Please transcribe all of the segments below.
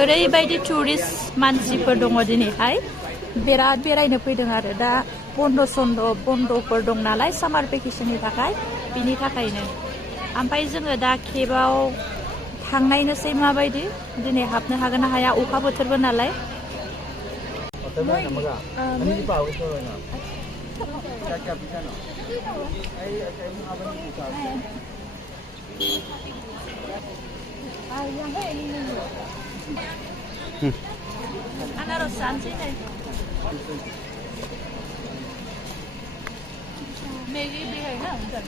ओरैबायदि टुरिस्ट मानसिफोर दङ दिनैहाय बिराद बेरायनो फैदों आरो दा बन्द'फोर दं नालाय सामार भेकेसननि थाखाय बिनि थाखायनो ओमफ्राय जोङो दा केबाव थांनायनोसै माबायदि दिनै हाबनो हागोन ना हाया अखा बोथोरबो नालाय आनारस जानोसै नै मैगी भी है ना उधर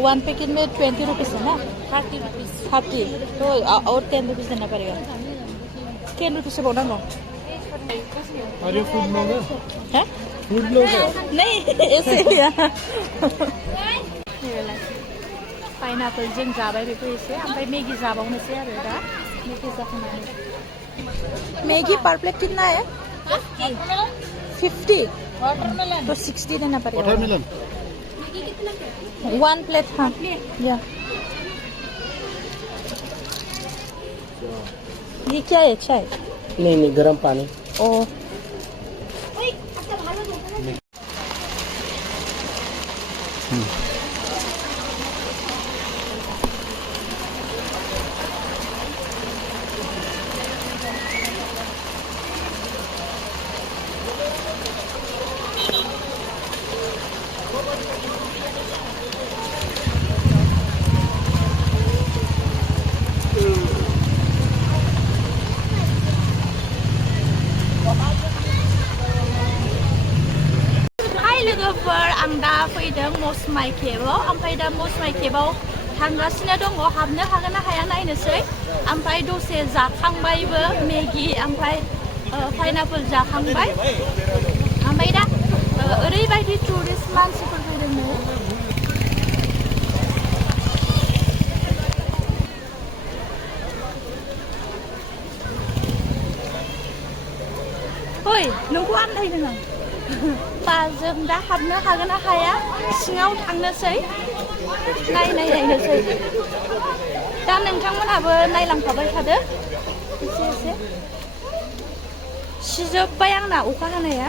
वन पैकेट में 20 रुपीज़ है ना 30 रुपीज़ 30 तो और 10 रुपीज़ देना पड़ेगा 10 रुपीज़ से बोला अरे फूड ब्लॉगर है फूड ब्लॉगर नहीं ऐसे ही पाइनापल जों जाबाय बेखौ एसे ओमफ्राय मैगी जाबावनोसै आरो दा मैगी जाखांनानै मैगी पर प्लेट कितना है 50 वाटरमेलन तो 60 देना पड़ेगा वाटरमेलन वन प्लेट हाँ या ये क्या है चाय नहीं गर्म पानी ओ आं दा फैदों मसमाइ केबाव ओमफ्राय दा मसमाइ केबाव थांगासिनो दङ हाबनो हागोन ना हाया नायनोसै ओमफ्राय दसे जाखांबायबो मैगी ओमफ्राय पाइनापल जाखांबाय ओमफ्राय दा ओरैबायदि टुरिस्ट मानसिफोर फैदों ओइ नोंखौ आन्दायदों आं जों दा हाबनो हागोन ना हाया सिङाव थांनोसै नायनोसै दा नोंथांमोनहाबो नायलांफाबाय थादो एसे एसे सिजोब्बाय आंना अखा हानाया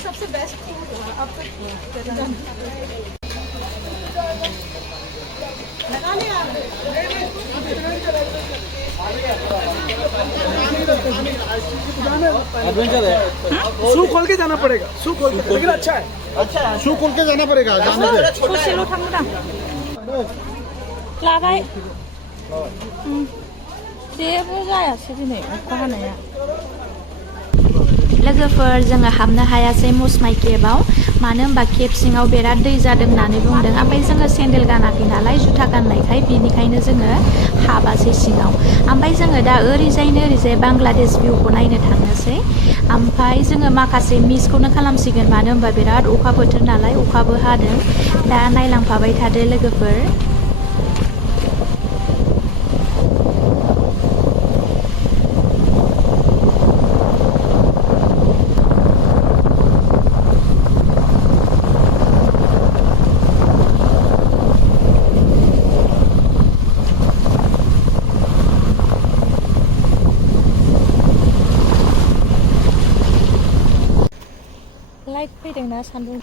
सबसे बेस्ट अब तक एडवेंचर है शू खोल के जाना पड़ेगा शू खोल के लेकिन अच्छा है शू खोल के जाना पड़ेगा जाने से ससेल' थांगोन लाबाय जेबो जायासै दिनै अखा हानाया लोगोफोर जोङो हाबनो हायासै मसमाइ केबाव मानो होनबा केब सिङाव बिराद दै जादों होननानै बुंदों ओमफ्राय जोङो सेन्देल गानाखै नालाय जुथा गाननायखाय बेनिखायनो जोङो हाबासै सिङाव ओमफ्राय जोङो दा ओरैजाय बांलादेश भिउखौ नायनो थांनोसै ओमफ्राय जोङो माखासे मिसखौनो खालामसिगोन मानो होनबा बिराद अखा बोथोर नालाय अखाबो हादों दा नायलांफाबाय थादो लोगोफोर लाइट फैदोंना सान्दुं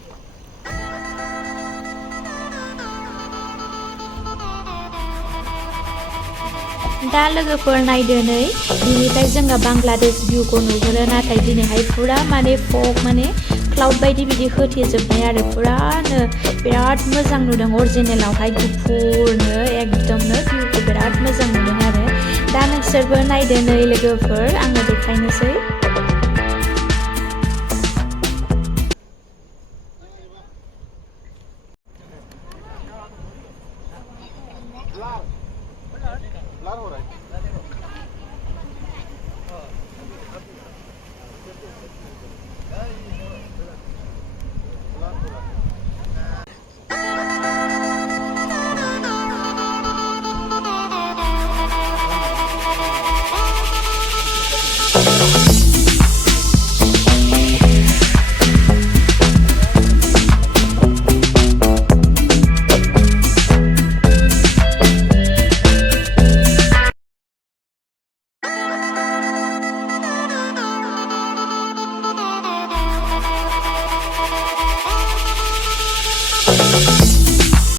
दा लोगोफोर नायदो नै बिनिफ्राय जोङो बांलादेश भिउखौ नुहुरो नाथाय दिनैहाय फुरा माने फग माने क्लाउड बायदि बिदि होथेजोबनाय आरो फुरानो बिराद मोजां नुदों अरिजिनेलावहाय गुफुरनो एकदमनो भिउखौ बिराद मोजां नुदों आरो दा नोंसोरबो नायदो नै लोगोफोर आङो देखायनोसै ब्लर हो रहा है